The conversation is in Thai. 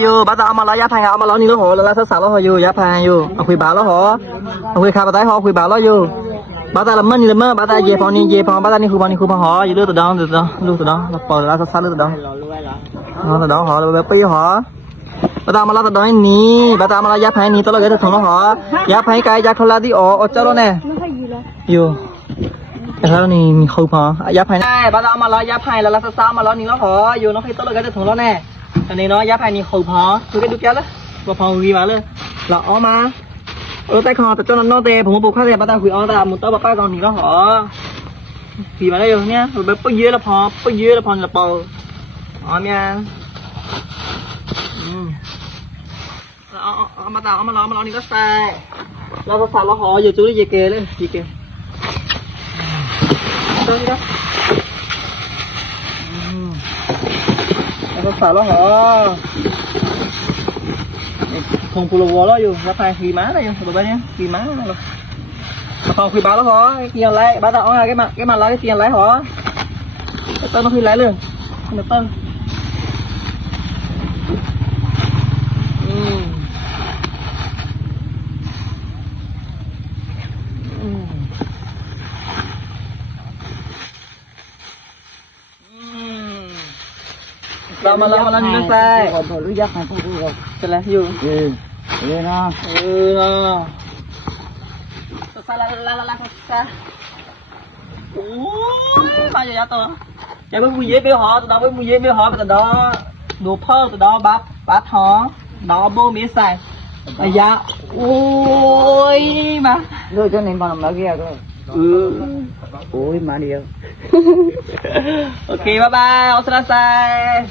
อยู่บ้านเอามาล้อยาพายเอามาล้อนี่แล้วหรอแล้วสาวแล้วหรออยู่ยาพายอยู่เอาคุยบ่าวแล้วหรอเอาคุยขาบะไตหรอคุยบ่าวแล้วอยู่บ้านละเมื่อนี่ละเมื่อบ้านเย่พอนี่เย่พอบ้านนี่คือพอนี่คือพอหรออยู่เรื่องตัวดองลูกตัวดองเราปล่อยแล้วสาวเรื่องตัวดองตัวดองหรอเราไปหรอบ้านมาล้อตัวดองนี่บ้านมาล้อยาพายนี่ตัวเราเกิดถึงแล้วหรอยาพายกายยาคนละที่อ๋อเจ้าแล้วเนี่ยอยู่แต่แล้วนี่มีเขาพอยาพายบ้านเอามาล้อยาพายแล้วสาวมาล้อนี่แล้วหรออยู่น้องให้ตัวเราเกิดถึงแล้วแน่อันนี้เนาะยาพายนี่เขาพอคือกันดูแก้วเลยว่าพอวีมาเลยเราเอามาแต่คอแต่เจ้านั่นนอเตะผมบุกเข้าเตะป้าตาคุยเอาแต่มุดเต้าป้ากองหนีแล้วหรอผีมาได้อยู่เนี่ยแบบปเยอะแล้วพอปเยอะแล้วพอจะเป่าอ๋อเนี่ยเอามาตาเอามาล้อนี่ก็ใส่เราจะใส่เราหออย่าจู้อย่าเกยเลยอย่าเกยต้นก็เราจะใส่เราหอคงปูโรวอลอยู่แล้วไปขี่ม้าเลยอยู่ตัวนี้ขี่ม้าเลยพอขี่ม้าแล้วหรอเกี่ยวไรบ้าตาอ๋อcái mặt lấy cái tiền lấy hả tao nó khi lấy luôn nó taoเรามานี่ก็ใส่รู้ยักษ์ให้พวกเราจะแล้วอยู่เนาะใส่ละใส่โอ้ยมาอย่าตัวอย่าไปมุ้ยเย็บไปหอตัวไปมุ้ยเย็บไปหอตัวđó đồ phơตัวđó bát hó đó bô mía xài dạ ôi mà đưa cho nên bằng nó kia cơ ôi mà điều ok bye bye osanasai